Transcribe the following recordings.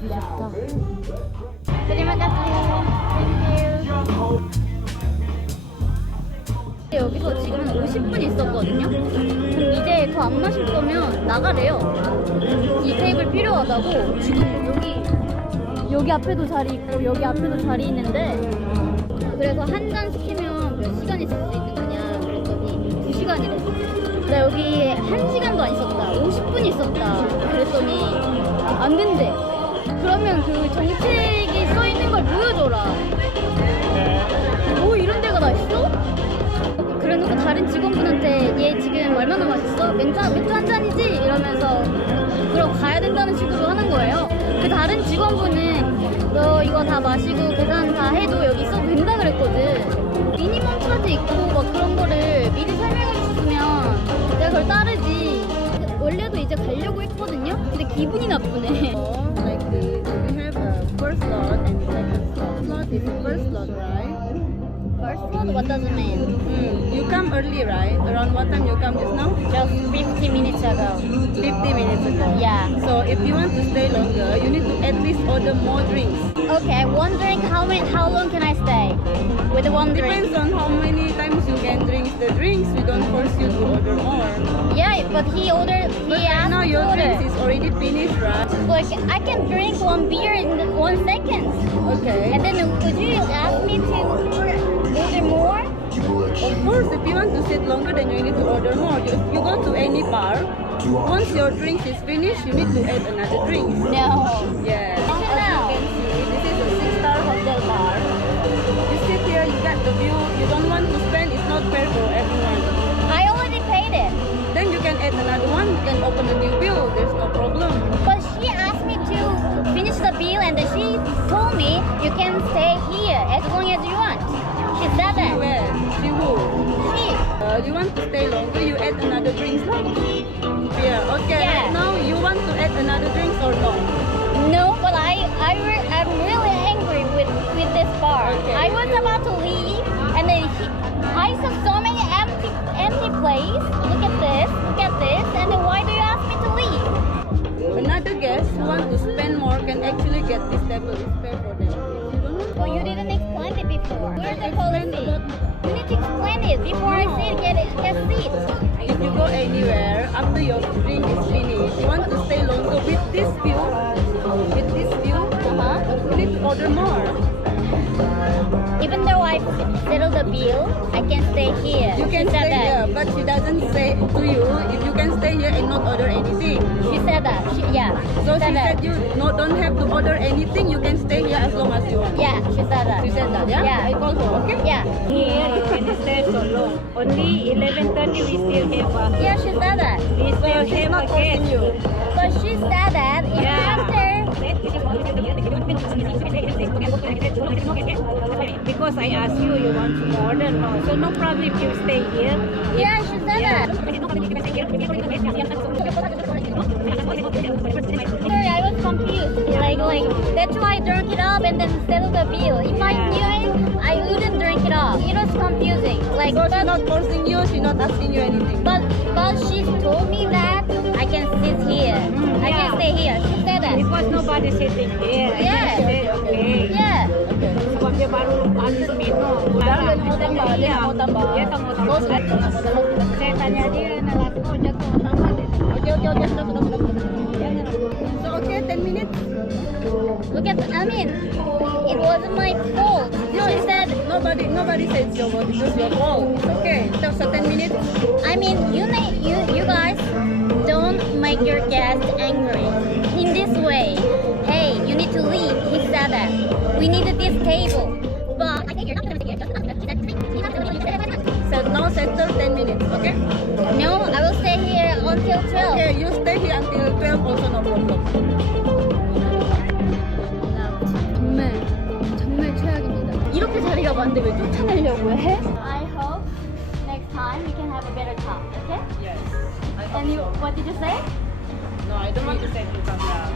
진짜 미쳤다. Terima kasih. Thank you. 여기서 지금 한 50분 있었거든요. 그럼 이제 더 안 마실 거면 나가래요. 이 테이블 필요하다고. 지금 여기 앞에도 자리 있고 여기 앞에도 자리 있는데, 그래서 한 잔 시키면 몇 시간 있을 수 있는 거냐 그랬더니 2시간이래. 나 여기 1시간도 안 있었다, 50분 있었다 그랬더니 안 된대. 그러면 그 정책이 써 있는 걸 보여줘라. 뭐 이런 데가 다 있어? 그래놓고 다른 직원분한테 얘 지금 얼마나 마셨어? 맥주 한 잔이지? 이러면서 그럼 가야 된다는 식으로 하는 거예요. 그 다른 직원분은 너 이거 다 마시고 계산 다 해도 여기 써도 된다 그랬거든. 미니멈 차지 있고 막 그런 거를 미리 설명해 줬으면 내가 그걸 따르지. 원래도 이제 가려고 했거든요. 근데 기분이 나쁘네. Like this, we have a first slot and second slot. Slot is first slot, right? First one, what does it mean? You come early, right? Around what time you come just now? Just 50 minutes ago. 50 minutes ago. Yeah. So if you want to stay longer, you need to at least order more drinks. Okay, one drink, how long can I stay with the one drink? Depends on how many times you can drink the drinks. We don't force you to order more. Yeah, but he asked Now to your order. drinks is already finished, right? Like, I can drink one beer in 1 second. Okay. And then would you ask me to order more? Of course, if you want to sit longer, then you need to order more. If you go to any bar, once your drink is finished, you need to add another drink. No. Yeah. Listen As now. you can see, this is a 6-star hotel bar. You sit here, you get the view. You don't want to spend, it's not fair for everyone. I already paid it. Then you can add another one, you can open a new view, there's no problem. But she asked me to finish the bill and then she told me you can stay here as long as you want. She said that. Where? She who? She. You want to stay longer, you add another drink now. Yeah, okay. Yeah. Right now, you want to add another drink or no? No, but I'm really angry with this bar. Okay. I was about to leave, and then I saw so many empty place. Look at this, and then why do you ask me to leave? Another guest who want to spend more can actually get this table. It's fair for them. If you don't know, Well, you didn't explain it before. Where's the policy? about- You need to explain it before I No. say get a seat. if you go anywhere after your drink is finished, you want to stay longer with this view, you need to order more. Even though I settled the bill, I can stay here. You can She said stay that. here, but she doesn't say to you if you can stay here and not order anything. She said that. Yeah. So she that. said you don't have to order anything. You can stay here as long as you want. Yeah, she said that. She said that, yeah? Yeah. I called her, okay? Yeah. Here you can stay so long. Only 11:30 we still have Yeah, she said that. we still She's have not a forcing guest. you. But she said that if Yeah. after. Because I asked you, you want to order, no. So no problem if you stay here. Yeah, she said that. Sorry, I was confused. Like that's why I drank it up and then settled the bill. If I knew it, I wouldn't drink it up. It was confusing. Like, So she's but not forcing you. She's not asking you anything. but she told me that I can sit here. I can Yeah. stay here. She said that. Because nobody sitting here. I Yeah. just said, okay. Yeah. Okay. Sebab dia baru habis minum. Dia mau tambah, dia Iya. mau tambah. Dia tak mau tambah. Saya tanya dia, nak laku jatuh tambah dia. Okay. So okay, 10 minutes. Look at. I mean, it wasn't my fault. No, She said. nobody said it's your fault. It's just your fault. It's okay. So 10 minutes. I mean, you guys don't make your guests angry in this way. Hey, you need to leave. He said that. We needed this table. But I think you're not going to get So now settle 10 minutes. Okay. No, I will stay here until 12. Okay, you stay here until 12. Also no problem. 정말 최악입니다. 이렇게 자리가 많은데 왜 쫓아내려고 해? I hope next time we can have a better talk, okay? Yes. And you, what did you say? No, I don't want to say you come down.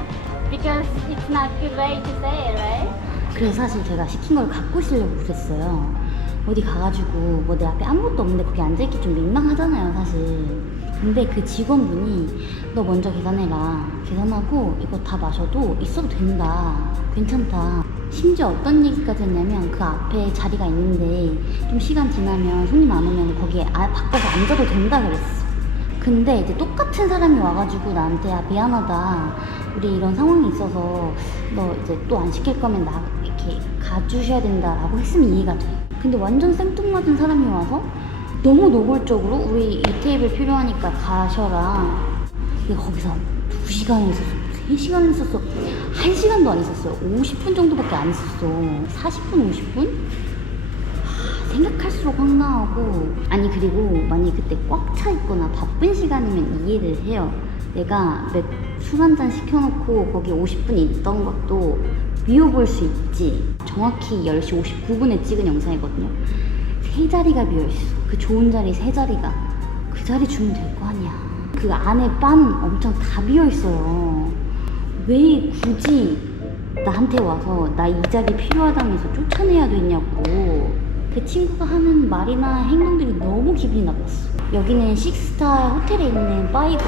Because it's not good way to say it, right? 그래서 사실 제가 시킨 걸 갖고 오시려고 그랬어요. 어디 가가지고 뭐 내 앞에 아무것도 없는데 거기 앉아있기 좀 민망하잖아요 사실. 근데 그 직원분이 너 먼저 계산해라, 계산하고 이거 다 마셔도 있어도 된다, 괜찮다. 심지어 어떤 얘기까지 했냐면 그 앞에 자리가 있는데 좀 시간 지나면 손님 안 오면 거기에 바꿔서 앉아도 된다 그랬어. 근데 이제 똑같은 사람이 와가지고 나한테 야 미안하다, 우리 이런 상황이 있어서 너 이제 또 안 시킬 거면 나 이렇게 가주셔야 된다라고 했으면 이해가 돼. 근데 완전 생뚱맞은 사람이 와서 너무 노골적으로 우리 이 테이블 필요하니까 가셔라. 근데 거기서 2시간을 있었어, 3시간을 있었어, 1시간도 안 있었어요. 50분 정도밖에 안 있었어. 40분, 50분? 생각할수록 황당하고. 아니 그리고 만약에 그때 꽉 차 있거나 바쁜 시간이면 이해를 해요. 내가 술 한 잔 시켜놓고 거기 50분 있던 것도 미워 볼 수 있지. 정확히 10시 59분에 찍은 영상이거든요. 3자리가 비어있어. 그 좋은 자리 3자리가. 그 자리 주면 될 거 아니야. 그 안에 반 엄청 다 비어있어요. 왜 굳이 나한테 와서 나 이 자리 필요하다면서 쫓아내야 되냐고. 그 친구가 하는 말이나 행동들이 너무 기분이 나빴어. 여기는 식스타 호텔에 있는 바이고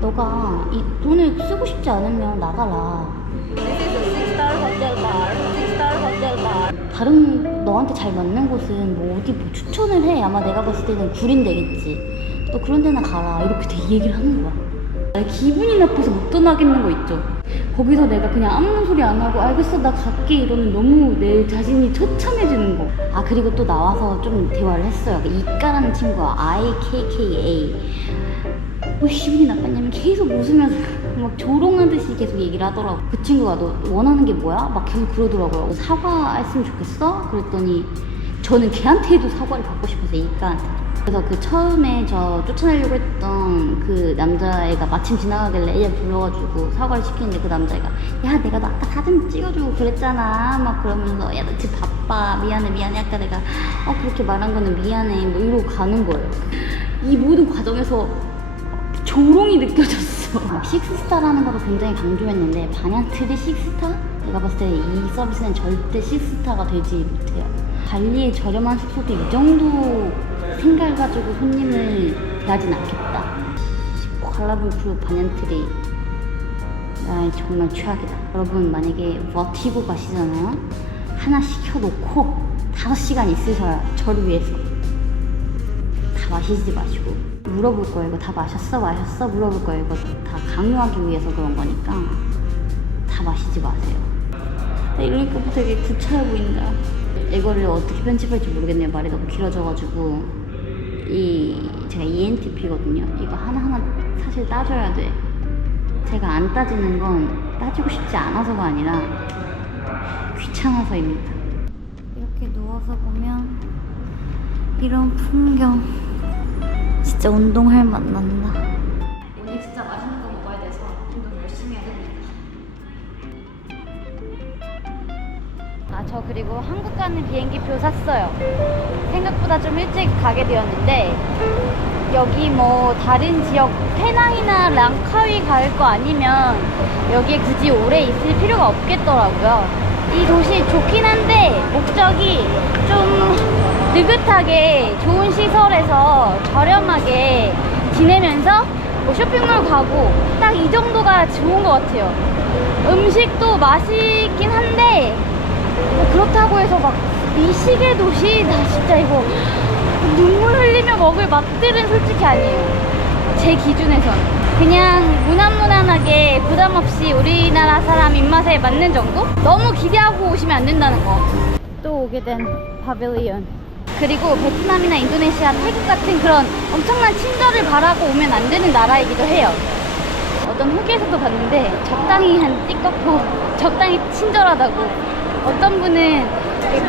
너가 이 돈을 쓰고 싶지 않으면 나가라. This is a 6-star hotel bar. 6-star hotel bar. 다른 너한테 잘 맞는 곳은 뭐 어디 뭐 추천을 해. 아마 내가 봤을 때는 구린 되겠지. 너 그런 데나 가라. 이렇게 되게 얘기를 하는 거야. 기분이 나빠서 못 떠나겠는 거 있죠. 거기서 내가 그냥 아무 소리 안 하고 알겠어 나 갈게 이러면 너무 내 자신이 처참해지는 거. 아 그리고 또 나와서 좀 대화를 했어요. 그 이까라는 친구가 IKKA. 왜 기분이 나빴냐면 계속 웃으면서 막 조롱하듯이 계속 얘기를 하더라고. 그 친구가 너 원하는 게 뭐야? 막 계속 그러더라고요. 사과했으면 좋겠어? 그랬더니 저는 걔한테도 사과를 받고 싶어서 이까한테. 그래서 그 처음에 저 쫓아내려고 했던 그 남자애가 마침 지나가길래 얘 불러가지고 사과를 시키는데 그 남자애가 야 내가 너 아까 사진 찍어주고 그랬잖아 막 그러면서 야 너 지금 바빠 미안해 아까 내가 그렇게 말한 거는 미안해 뭐 이러고 가는 거예요. 이 모든 과정에서 조롱이 느껴졌어. 식스스타라는 거를 굉장히 강조했는데 반얀트리 식스타? 내가 봤을 때 이 서비스는 절대 식스타가 되지 못해요. 발리의 저렴한 숙소도 이 정도 생각을 가지고 손님을 대하진 않겠다. 쿠알라룸푸르 반얀트리 나 정말 최악이다. 여러분 만약에 버티고 가시잖아요. 하나 시켜놓고 5시간 있으셔야 저를 위해서. 다 마시지 마시고 물어볼 거예요. 이거 다 마셨어? 물어볼 거예요. 이거 다 강요하기 위해서 그런 거니까 다 마시지 마세요. 이러니까 되게 구차해 보인다. 이거를 어떻게 편집할지 모르겠네요. 말이 너무 길어져가지고. 제가 ENTP거든요. 이거 하나하나 사실 따져야 돼. 제가 안 따지는 건 따지고 싶지 않아서가 아니라 귀찮아서입니다. 이렇게 누워서 보면 이런 풍경 진짜 운동할 맛 난다. 오늘 진짜 맛있는 거 먹어야 돼서 운동 열심히 해야 됩니다. 저 그리고 한국 가는 비행기표 샀어요. 생각보다 좀 일찍 가게 되었는데 여기 뭐 다른 지역 페낭이나 랑카위 갈 거 아니면 여기에 굳이 오래 있을 필요가 없겠더라고요. 이 도시 좋긴 한데 목적이 좀 느긋하게 좋은 시설에서 저렴하게 지내면서 뭐 쇼핑몰 가고 딱 이 정도가 좋은 것 같아요. 음식도 맛있긴 한데 뭐 그렇다고 해서 막 미식의 도시 나 진짜 이거 눈물 흘리며 먹을 맛들은 솔직히 아니에요. 제 기준에서는 그냥 무난무난하게 부담없이 우리나라 사람 입맛에 맞는 정도? 너무 기대하고 오시면 안 된다는 거. 또 오게 된 파빌리온. 그리고 베트남이나 인도네시아, 태국 같은 그런 엄청난 친절을 바라고 오면 안 되는 나라이기도 해요. 어떤 후기에서도 봤는데 적당히 한 띠껍고 적당히 친절하다고. 어떤 분은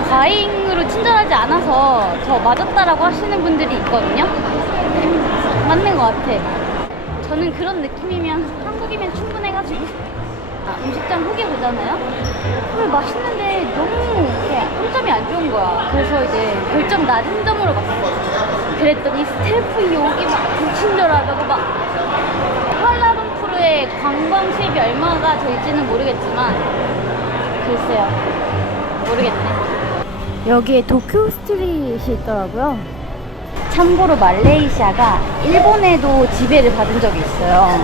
과잉으로 친절하지 않아서 저 맞았다라고 하시는 분들이 있거든요. 맞는 것 같아. 저는 그런 느낌이면 한국이면 충분해가지고 음식점 후기 보잖아요. 그걸 맛있는데 너무 평점이 안 좋은 거야. 그래서 이제 별점 낮은 점으로 갔어. 그랬더니 스태프 여기 막 불친절하다고 막. 쿠알라룸푸르의 관광 수입이 얼마가 될지는 모르겠지만 글쎄요. 모르겠네. 여기에 도쿄 스트릿이 있더라고요. 참고로 말레이시아가 일본에도 지배를 받은 적이 있어요.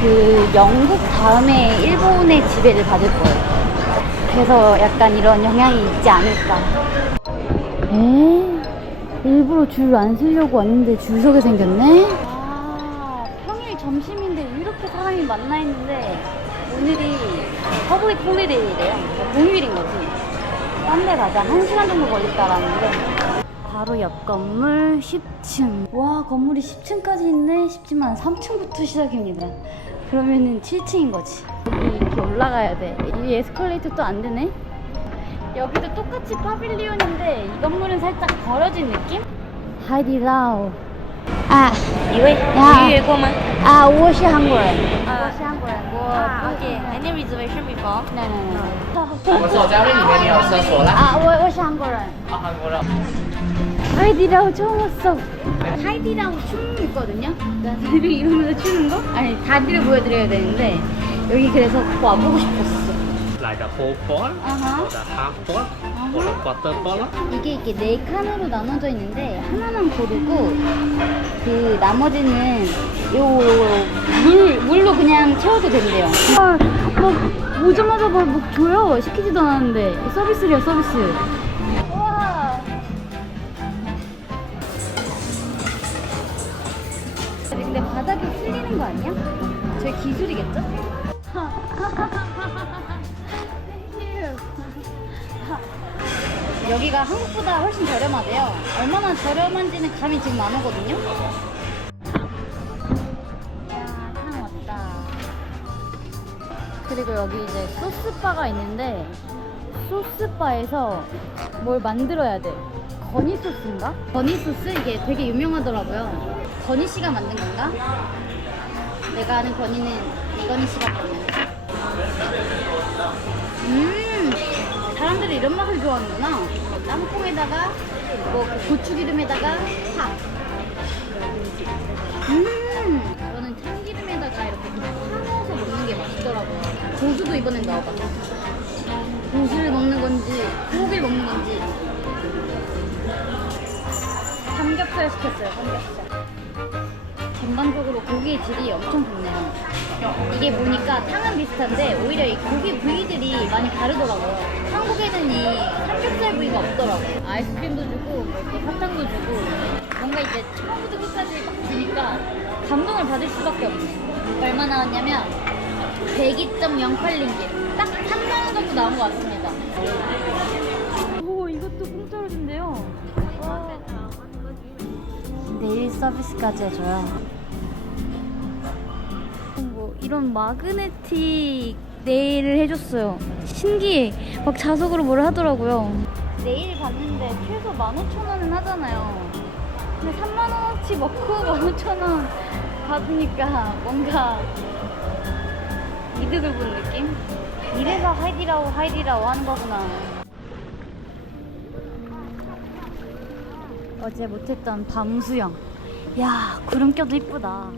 그 영국 다음에 일본의 지배를 받을 거예요. 그래서 약간 이런 영향이 있지 않을까. 일부러 줄 안 서려고 왔는데 줄 서게 생겼네? 아, 평일 점심인데 왜 이렇게 사람이 많나 했는데 오늘이 퍼블릭 홀리데이래요. 공휴일인 거지. 딴 데 가자. 1시간 정도 걸릴까라는데 바로 옆 건물 10층. 와, 건물이 10층까지 있네 싶지만 3층부터 시작입니다. 그러면은 7층인 거지. 여기 이렇게 올라가야 돼. 이 에스컬레이터 또 안 되네. 여기도 똑같이 파빌리온인데 이 건물은 살짝 버려진 느낌? 하이디라오. 아, 이거 야. 이거吗？ 아, 我是韩国人. 我是韩国人. Okay. Any reservation before? 네네네. 我手家里面没有厕所啦。 아, 我是韩国人. 아, 한국어. 하이디라오 처음 왔어. 하이디라오 춤 있거든요? 나들이 이러면서 추는 거? 아니, 다리를 보여드려야 되는데 여기 그래서 꼭 와보고 싶었어. Like the whole ball, 아하. or the half ball, or the quarter ball. 이게 이렇게 네 칸으로 나눠져 있는데 하나만 고르고 그 나머지는 물로 그냥 채워도 된대요. 막 오자마자 막 줘요. 시키지도 않았는데 서비스래요, 서비스. 와. 근데 바닥이 풀리는 거 아니야? 저게 기술이겠죠? 여기가 한국보다 훨씬 저렴하대요. 얼마나 저렴한지는 감이 지금 안 오거든요. 이야, 탕 왔다. 그리고 여기 이제 소스바가 있는데 소스바에서 뭘 만들어야 돼. 건이 소스인가? 건이 소스? 이게 되게 유명하더라고요. 건이 씨가 만든 건가? 내가 아는 건이는 이건희 씨가 만든. 사람들이 이런 맛을 좋아하는구나. 땅콩에다가 뭐 고추기름에다가 파. 저는 참기름에다가 이렇게 파 넣어서 먹는 게 맛있더라고요. 고수도 이번엔 넣어봐. 고수를 먹는 건지 고기를 먹는 건지. 삼겹살 시켰어요. 삼겹살. 전반적으로 고기의 질이 엄청 좋네요. 이게 보니까 탕은 비슷한데 오히려 이 고기 부위들이 많이 다르더라고요. 한국에는 이 삼겹살 부위가 없더라고요. 아이스크림도 주고 뭐 이렇게 사탕도 주고 뭔가 이제 처음부터 끝까지 막 주니까 감동을 받을 수밖에 없네. 얼마 나왔냐면 102.08링기. 딱 3만원 정도 나온 것 같습니다. 오, 이것도 공짜로 준대요. 네일 서비스까지 해줘요. 뭐 이런 마그네틱 네일을 해줬어요. 신기해. 막 자석으로 뭘 하더라고요. 네일 봤는데 최소 15,000원은 하잖아요. 근데 3만원어치 먹고 15,000원 받으니까 뭔가 이득을 본 느낌? 이래서 하이디라오 하는 거구나. 어제 못했던 밤 수영. 야, 구름 껴도 이쁘다.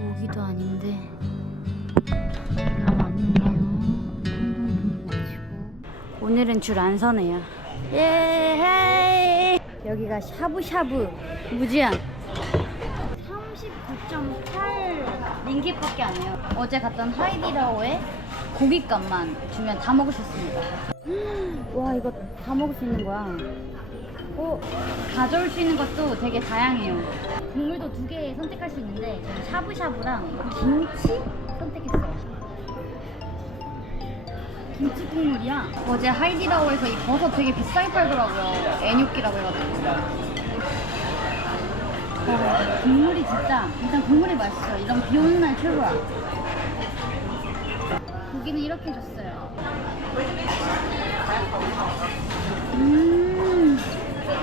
모기도 아닌데 오늘은 줄 안 서네요. 예. 여기가 샤브샤브 무제한 39.8 링깃밖에 안 해요. 어제 갔던 하이디라오에 고깃값만 주면 다 먹을 수 있습니다. 와, 이거 다 먹을 수 있는 거야. 가져올 수 있는 것도 되게 다양해요. 국물도 2개 선택할 수 있는데 샤브샤브랑 김치 선택했어요. 김치 국물이야. 어제 하이디라오에서 이 버섯 되게 비싸게 팔더라고요. 애뇨끼라고 해가지고. 국물이 진짜 일단 국물이 맛있어요. 이런 비 오는 날 최고야. 고기는 이렇게 줬어요.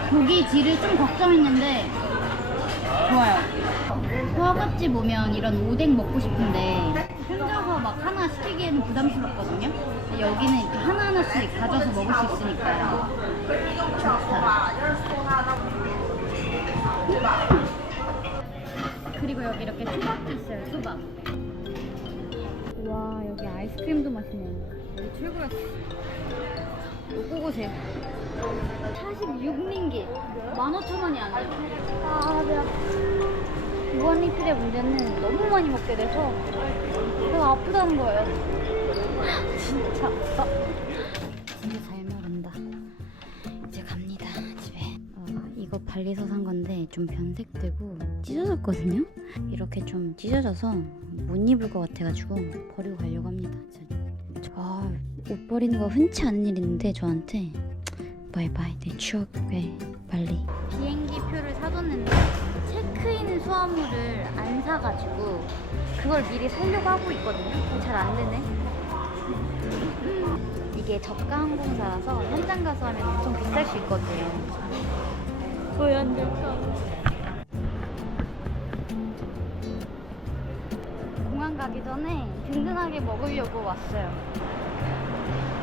고기 질을 좀 걱정했는데 좋아요. 화갓집 오면 이런 오뎅 먹고 싶은데 혼자서 막 하나 시키기에는 부담스럽거든요. 근데 여기는 이렇게 하나하나씩 가져서 먹을 수 있으니까 좋다. 그리고 여기 이렇게 초밥도 있어요. 초밥. 와, 여기 아이스크림도 맛있네요. 여기 최고였어. 요거 보세요. 46링기. 15,000원이 안 돼요. 아, 배 아파. 무한리필의 문제는 너무 많이 먹게 돼서 배가 아프다는 거예요. 진짜 아파. 진짜 잘 마른다. 이제 갑니다, 집에. 이거 발리에서 산 건데 좀 변색되고 찢어졌거든요? 이렇게 좀 찢어져서 못 입을 것 같아가지고 버리고 가려고 합니다. 옷 버리는 거 흔치 않은 일인데 저한테 바이바이 내 추억의 발리. 비행기 표를 사뒀는데 체크인 수화물을 안 사가지고 그걸 미리 사려고 하고 있거든요. 잘 안 되네. 이게 저가 항공사라서 현장 가서 하면 엄청 비쌀 수 있거든요. 왜 안 될까? 공항 가기 전에 든든하게 먹으려고 왔어요.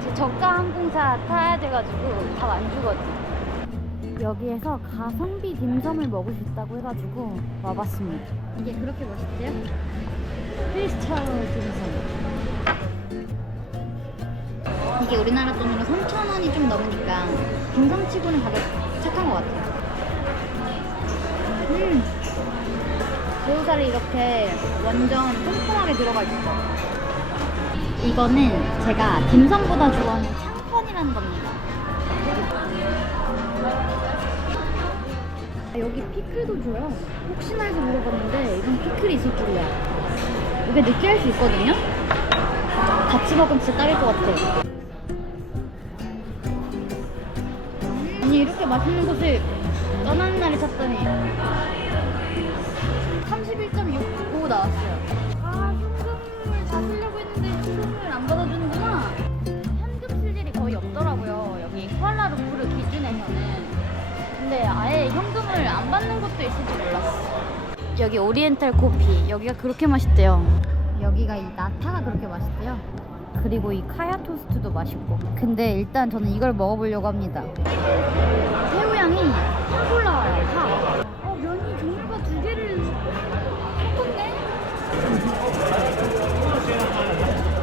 제 저가 항공사 타야 돼가지고 밥 안 주거든. 여기에서 가성비 딤섬을 먹을 수 있다고 해가지고 와봤습니다. 이게 그렇게 맛있대요? 필스타워 딤섬. 이게 우리나라 돈으로 3,000원이 좀 넘으니까 딤섬치고는 가격 착한 것 같아요. 새우살이 이렇게 완전 꼼꼼하게 들어가 있어. 이거는 제가 딤섬보다 좋아하는 창펀이라는 겁니다. 여기 피클도 줘요. 혹시나 해서 물어봤는데 이건 피클이 있을 줄이야. 이게 느끼할 수 있거든요? 같이 먹으면 진짜 딱일 것 같아. 아니 이렇게 맛있는 곳을 떠나는 날을 찾더니 31.695 나왔어요. 아, 현금을 사주려고 했는데 현금을 안 받아주는구나. 현금 쓸 일이 거의 없더라고요. 여기 쿠알라룸푸르 기준에서는. 근데 아예 현금을 안 받는 곳도 있을 줄 몰랐어. 여기 오리엔탈 커피. 여기가 그렇게 맛있대요. 여기가 이 나타가 그렇게 맛있대요. 그리고 이 카야 토스트도 맛있고. 근데 일단 저는 이걸 먹어보려고 합니다. 새우향이 확 올라와요. 확. 면이 종류가 2개를 섞었네?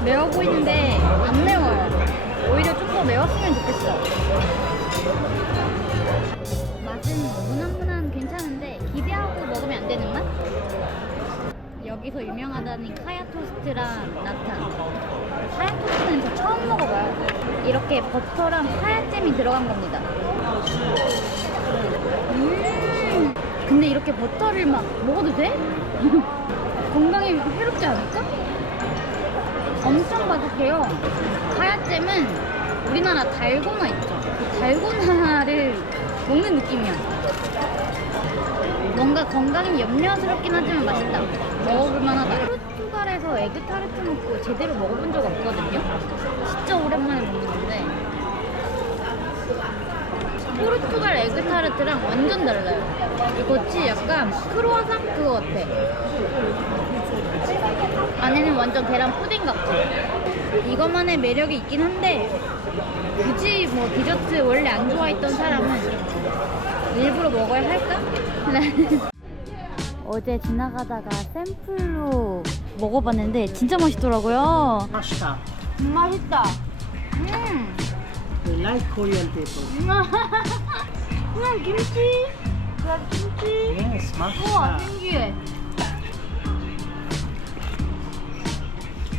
매워 보이는데 안 매워요. 오히려 좀 더 매웠으면 좋겠어. 맛은 무난무난 괜찮은데 기대하고 먹으면 안 되는 맛? 여기서 유명하다는 카야 토스트랑 나타. 카야 토스트는 저 처음 먹어봐요. 이렇게 버터랑 카야잼이 들어간 겁니다. 근데 이렇게 버터를 막 먹어도 돼? 건강에 해롭지 않을까? 엄청 바삭해요. 카야잼은 우리나라 달고나 있죠? 그 달고나를 먹는 느낌이야. 뭔가 건강에 염려스럽긴 하지만 맛있다. 먹어볼만 하다. 포르투갈에서 에그타르트 먹고 제대로 먹어본 적 없거든요? 진짜 오랜만에 먹는 건데 포르투갈 에그타르트랑 완전 달라요. 이 겉이 약간 크로아상 그거 같아. 안에는 완전 계란 푸딩 같고. 이것만의 매력이 있긴 한데 굳이 뭐 디저트 원래 안 좋아했던 사람은 일부러 먹어야 할까? 어제 지나가다가 샘플로 먹어봤는데 진짜 맛있더라고요. 맛있다. 맛있다. We like Korean people. 김치. 김치. Yes, 우와, 맛있다. 신기해.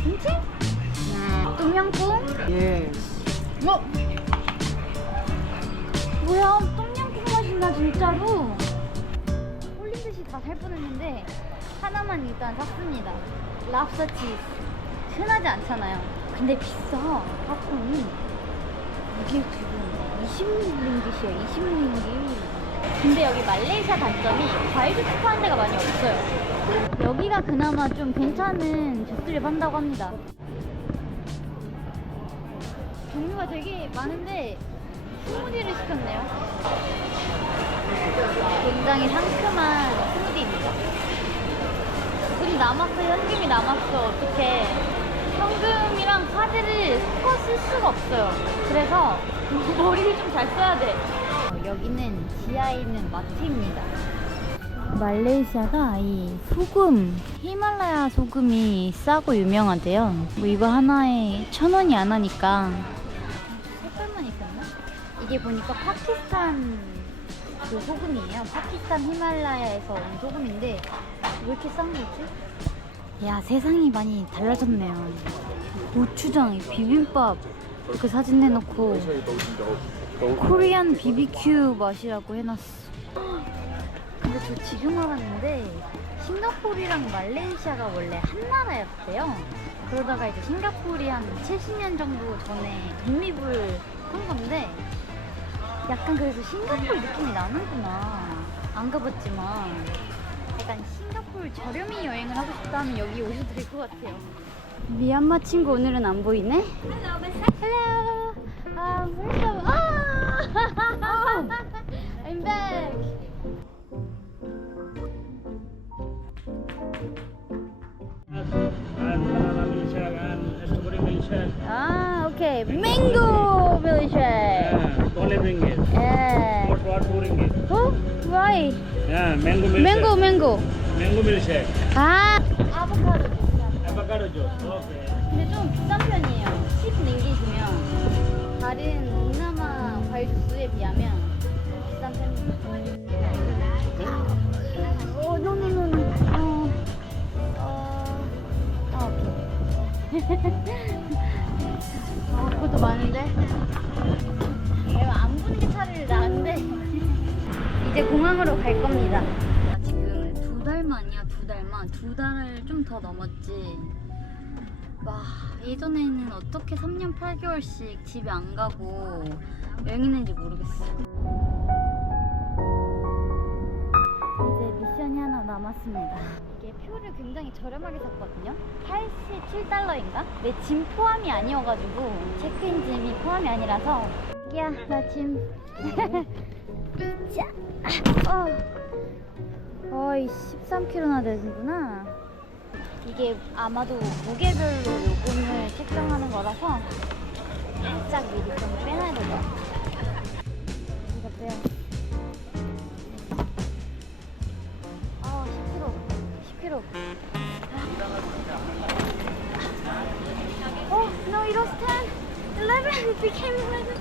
김치? 똠양꿍? Yes. 뭐야, 똠양꿍 맛이나 진짜로. 홀린 듯이 다 살 뻔했는데 하나만 일단 샀습니다. 랍스터 치즈. 흔하지 않잖아요. 근데 비싸. 가끔이 이게 지금 20링깃이야. 20링깃. 근데 여기 말레이시아 단점이 과일도 파는 데가 많이 없어요. 여기가 그나마 좀 괜찮은 젖술을 판다고 합니다. 종류가 되게 많은데 스무디를 시켰네요. 굉장히 상큼한 스무디입니다. 돈이 남았어, 현금이 남았어. 어떡해. 현금이랑 카드를 섞어 쓸 수가 없어요. 그래서 머리를 좀 잘 써야 돼. 여기는 지하에 있는 마트입니다. 말레이시아가 이 소금, 히말라야 소금이 싸고 유명하대요. 뭐 이거 하나에 1,000원이 안 하니까. 색깔만 있었나? 이게 보니까 파키스탄 그 소금이에요. 파키스탄 히말라야에서 온 소금인데 왜 이렇게 싼 거지? 야, 세상이 많이 달라졌네요. 고추장, 비빔밥 이렇게 사진 내놓고 코리안 BBQ 맛이라고 해놨어. 근데 저 지금 알았는데 싱가포르랑 말레이시아가 원래 한 나라였대요. 그러다가 이제 싱가포르이 한 70년 정도 전에 독립을 한 건데 약간 그래서 싱가포르 느낌이 나는구나. 안 가봤지만 약간 싱가포르 저렴이 여행을 하고 싶다면 여기 오셔도 될 것 같아요. 미얀마 친구 오늘은 안 보이네? Hello. Where's the... I'm back. Okay. Mango milkshake. Only ringgit. Yeah. What 2 ringgit? Oh, why? Yeah, mango milkshake. Mango. Mango milkshake. 아, 아보카도 주스. Avocado juice. Okay. 근데 좀 비싼 편이에요. 10 링깃이면 다른 동남아 과일 주스에 비하면 비싼 편이에요. 노노노노. 오케이. 그것도 많은데. 내가 안 부는 게 차라리 나은데. 이제 공항으로 갈 겁니다. 지금 2달만이야, 2달만. 2달을 좀 더 넘었지. 와, 예전에는 어떻게 3년 8개월씩 집에 안 가고 여행했는지 모르겠어. 이제 미션이 하나 남았습니다. 이게 표를 굉장히 저렴하게 샀거든요. 87달러인가? 내 짐 포함이 아니어가지고 체크인 짐이 포함이 아니라서 야, 나 짐 이자 어이 13kg나 되는구나. 이게 아마도 무게별로 요금을 책정하는 거라서 살짝 미리 좀 빼놔야 될 것 같아요. 이거 빼요. 10kg. Oh, no, it was 10. 11. It became 11.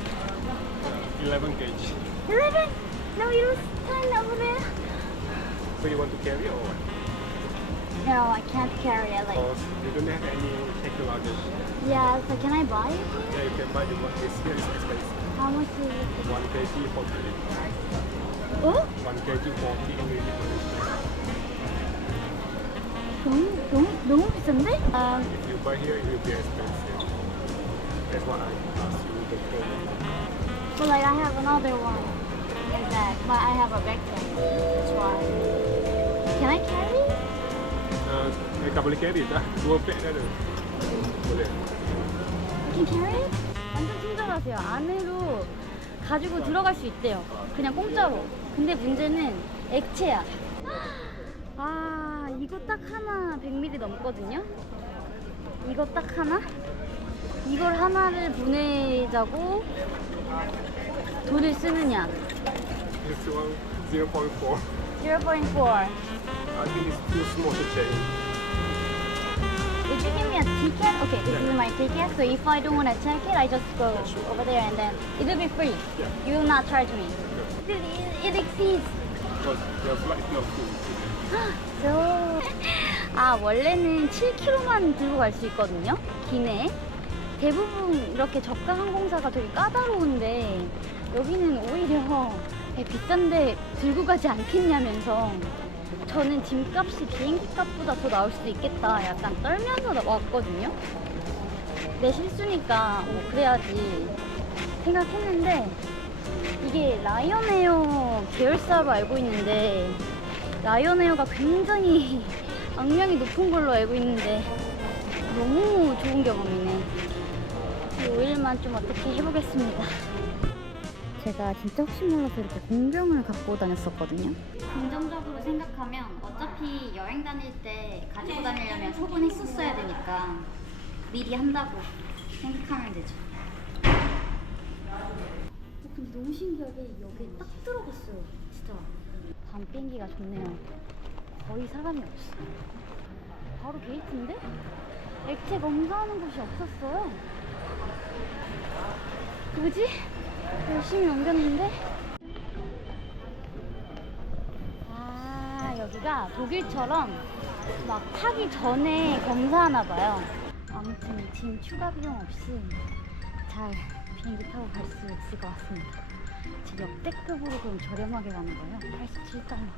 11 kg. 11. No, it was 10 over there. So you want to carry or what? No, I can't carry it. Like, Or you don't have any extra luggage? yeah, so can I buy it? Yeah, you can buy the one. This here is expensive. How much is it? 1 kg 40 ringgit. Oh? 1 kg 40 ringgit per liter. 너무 비싼데? If you buy here, it will be expensive. That's what I asked you before. So like I have another one like that, but I have a backpack. That's why. Can I carry? Mereka boleh carry dah. 2 pack dah ada. Boleh. I can carry it? 완전 친절하세요. 안으로 가지고 들어갈 수 있대요. 그냥 공짜로. 근데 문제는 액체야. 아, 이거 딱 하나 100ml 넘거든요? 이거 딱 하나? 이걸 하나를 보내자고 돈을 쓰느냐? This one 0.4. 0.4. I think it's too small to change. Would you give me a ticket? Okay, this is my ticket. So if I don't want to check it, I just go over there and then it will be free. Yeah. You will not charge me. It exceeds. Because the flight is not full. So, 아, 원래는 7kg만 들고 갈 수 있거든요. 기내에. 대부분 이렇게 저가 항공사가 되게 까다로운데 여기는 오히려 비싼데 들고 가지 않겠냐면서 저는 짐값이 비행기 값보다 더 나올 수도 있겠다 약간 떨면서 왔거든요. 내 실수니까 뭐 그래야지 생각했는데 이게 라이언에어 계열사로 알고 있는데 라이언에어가 굉장히 악명이 높은 걸로 알고 있는데 너무 좋은 경험이네. 이 5일만 좀 어떻게 해보겠습니다. 제가 진짜 혹시 몰라서 이렇게 공병을 갖고 다녔었거든요. 긍정적으로 생각하면 어차피 여행 다닐 때 가지고 다니려면 소분했었어야 되니까 미리 한다고 생각하면 되죠. 근데 너무 신기하게 여기에 딱 들어갔어요. 진짜 밤 비행기가 좋네요. 거의 사람이 없어. 바로 게이트인데? 액체 검사하는 곳이 없었어요. 뭐지? 열심히 옮겼는데? 아, 여기가 독일처럼 막 타기 전에 검사하나봐요. 아무튼 짐 추가 비용 없이 잘 비행기 타고 갈 수 있을 것 같습니다. 역대급으로 그럼 저렴하게 가는 거예요. 87달러.